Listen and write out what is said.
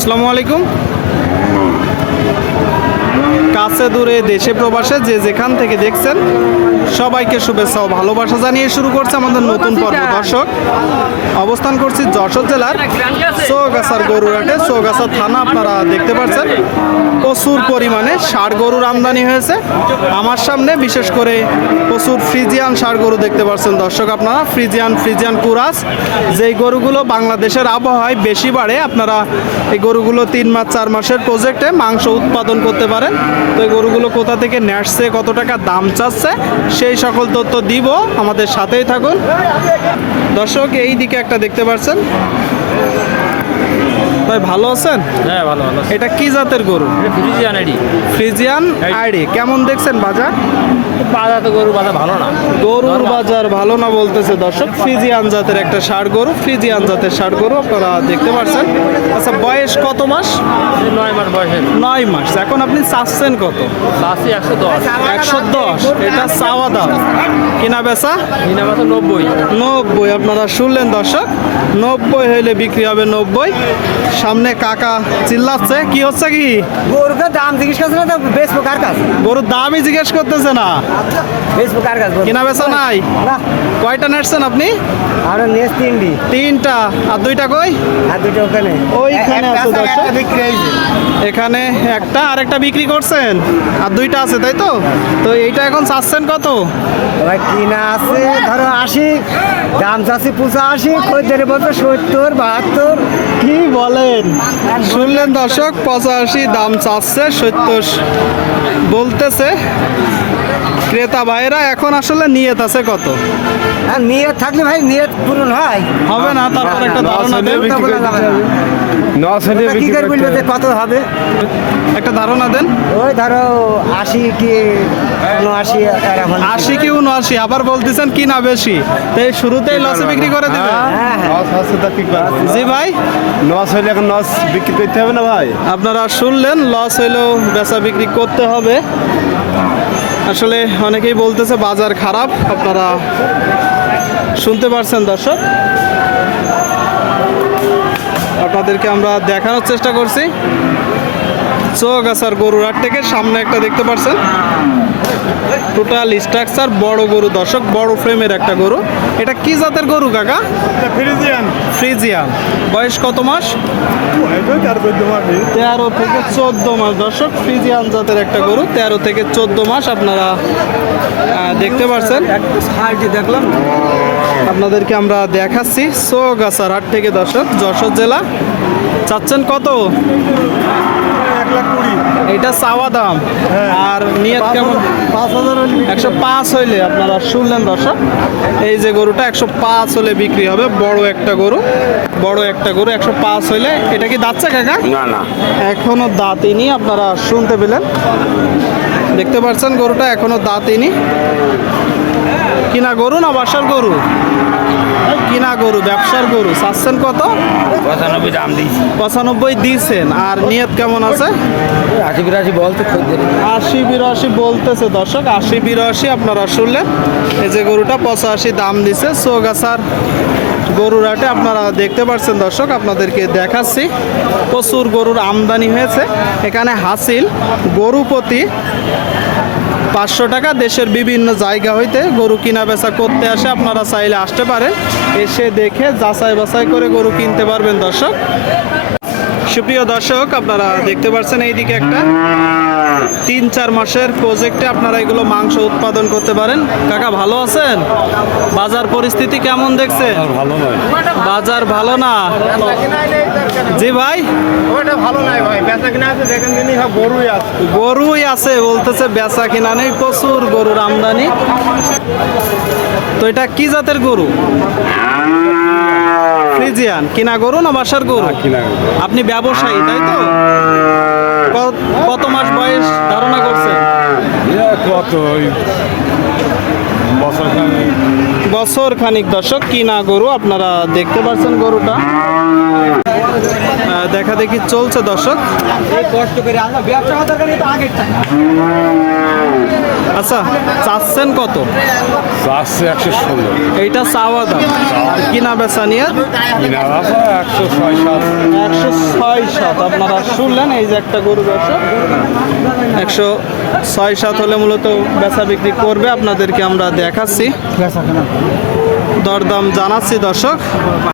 আসসালামু আলাইকুম। কাছে দূরে দেশে প্রবাসে যে যেখান থেকে দেখছেন, সবাইকে শুভেচ্ছা ও ভালোবাসা জানিয়ে শুরু করছে আমাদের নতুন পর্ব দর্শক। অবস্থান করছি যশোর জেলার চৌগাছার গরুরাটে চৌগাছা থানা আপনারা দেখতে পাচ্ছেন, প্রচুর পরিমাণে ষাড় গরুর আমদানি হয়েছে। আমার সামনে বিশেষ করে প্রচুর ফ্রিজিয়ান ষাড় গরু দেখতে পাচ্ছেন দর্শক আপনারা। ফ্রিজিয়ান ফ্রিজিয়ান কুরাস, যেই গরুগুলো বাংলাদেশের আবহাওয়ায় বেশি বাড়ে, আপনারা এই গরুগুলো তিন মাস, চার মাসের প্রজেক্টে মাংস উৎপাদন করতে পারেন। তো এই গরুগুলো কোথা থেকে নেসছে কত টাকা দাম চাচ্ছে সেই সকল তথ্য দিব। আমাদের সাথেই থাকুন। দর্শক এই দিকে একটা দেখতে পাচ্ছেন। ভাই ভালো আছেন? হ্যাঁ ভালো ভালো এটা কি জাতের গরু? Friesian ID. Friesian ID. কেমন দেখছেন বাজার? বাজার তো গরু বাজার ভালো না। গরুর বাজার ভালো না বলতেছে দর্শক ফ্রিজিয়ান জাতের একটা ষাড় গরু ফ্রিজিয়ান জাতের ষাড় গরু আপনারা দেখতে পাচ্ছেন আচ্ছা বয়স কত মাস? নয় মাস বয়সের নয় মাস। এখন আপনি চাচ্ছেন কত? চাষি একশো দশ। একশো দশ। এটা চাওয়া দাম। কিনা বেচা? কিনা মাত্র নব্বই। নব্বই। আপনারা শুনলেন দর্শক নব্বই হইলে বিক্রি হবে নব্বই। সামনে কাকা চিল্লাচ্ছে কি হচ্ছে কি? গরুকে দাম জিজ্ঞেস করছে না বেচবো কার কাছে? গরুর দামই জিজ্ঞেস করতেছে না। বেচবো কার কাছে কিনা বেচা নাই? কয়টা নেটছেন আপনি? আর নেক্সট তিনটি। তিনটা। আর দুইটা কই? আর দুটো ওখানে। ওইখানে আছে। বিক্রি হয়েছে। এখানে একটা আর একটা বিক্রি করছেন। আর দুইটা আছে তাই তো? তো এইটা এখন চাচ্ছেন কত? এবার কিনা আছে? ধরো আশি দাম চাষি পঁচাশি খদ্দের বলছে? সত্তর বাহাত্তর। কি বলেন? শুনলেন দর্শক পঁচাশি দাম চাচ্ছে সত্তর বলতেছে। ক্রেতা ভাইরা এখন আসলে নিয়ত আছে কত? আর নিয়ত থাকলে ভাই নিয়ত পূরণ হয়। হবে না তারপর একটা ধারণা কি করে বলবে যে কত হবে? একটা ধারণা দেন। ওই ধরো আশি কি উনআশি আশি কি উনআশি? আবার বলতেছেন কি না বেশি? তো এই শুরুতেই লসে বিক্রি করে দিবে। হ্যাঁ হ্যাঁ। জি ভাই। হইলে এখন নস বিক্রি করতে হবে না ভাই? আপনারা শুনলেন লস হইলেও বেচা বিক্রি করতে হবে। আসলে অনেকেই বলতেছে বাজার খারাপ। আপনারা শুনতে পারছেন দর্শক। আপনাদেরকে আমরা দেখানোর চেষ্টা করছি। চোখ আসার গরুর হাট থেকে সামনে একটা দেখতে পাচ্ছেন টোটাল স্ট্রাকচার বড় গরু দর্শক বড় ফ্রেমের একটা গরু। এটা কি জাতের গরু কাকা? ফ্রিজিয়ান। ফ্রিজিয়ান। বয়স কত মাস? তেরো থেকে চোদ্দ মাস। দর্শক ফ্রিজিয়ান জাতের একটা গরু তেরো থেকে চোদ্দ মাস আপনারা দেখতে পাচ্ছেন দেখলাম। আপনাদেরকে আমরা দেখাচ্ছি সোগাছার হাট থেকে দর্শক যশোর জেলা। চাচ্ছেন কত? এটা চাওয়া দাম। আর নিয়ত কেমন? একশো পাঁচ হইলে আপনারা শুনলেন দর্শক এই যে গরুটা একশো পাঁচ হলে বিক্রি হবে বড় একটা গরু বড় একটা গরু একশো পাঁচ হইলে এটা কি দাঁতছে কাকা? না না। এখনও দাঁতিনি আপনারা শুনতে পেলেন। দেখতে পাচ্ছেন গরুটা এখনও দাঁতিনি কিনা গরু না বাসার গরু? কিনা গরু ব্যবসার গরু। চাচ্ছেন কত? পঁচানব্বই দাম দিয়েছি। পঁচানব্বই দিয়েছেন। আর নিয়ত কেমন আছে? আশি বিরাশি বলতে আশি বিরাশি বলতেছে দর্শক আশি বিরাশি আপনারা শুনলেন। এই যে গরুটা পঁচাশি দাম দিছে। চৌগাছার গরুর হাটে আপনারা দেখতে পাচ্ছেন দর্শক আপনাদেরকে দেখাচ্ছি। প্রচুর গরুর আমদানি হয়েছে। এখানে হাসিল গরু প্রতি পাঁচশো টাকা দেশের বিভিন্ন জায়গা হইতে গরু কিনা বেচা করতে আসে। আপনারা চাইলে আসতে পারেন। এসে দেখে যাচাই বাছাই করে গরু কিনতে পারবেন দর্শক। সুপ্রিয় দর্শক, আপনারা দেখতে পাচ্ছেন এইদিকে একটা তিন চার মাসের প্রজেক্টে আপনারা এগুলো মাংস উৎপাদন করতে পারেন। কাকা ভালো আছেন? বাজার পরিস্থিতি কেমন দেখছেন? ভালো নয়। বাজার ভালো না? জি ভাই। ওটা ভালো নাই ভাই বেচা কিনা আছে দেখেন দিনই সব গরুই আছে। গরুই আছে বলতেছে বেচা কিনা নেই প্রচুর গরুর আমদানি। তো এটা কি জাতের গরু? ফ্রিজিয়ান কিনা গরু না বাসার গরু? আপনি ব্যবসায়ী তাই তো? কত মাস বয়স ধারণা করছেন? কত বছর খানিক দর্শক কিনা গরু আপনারা দেখতে পাচ্ছেন গরুটা। দেখা দেখি চলছে দর্শক। ব্যবসা আচ্ছা চাচ্ছেন কত? চারশো একশো ষোলো। এইটা চাওয়া দাম। আর কিনা বেচা নিয়ে? একশো ছয় সাত। একশো ছয় সাত। আপনারা শুনলেন এই যে একটা গরু দর্শক একশো ছয় সাত হলে মূলত বেচা বিক্রি করবে। আপনাদেরকে আমরা দেখাচ্ছি। দরদাম জানাচ্ছি দর্শক।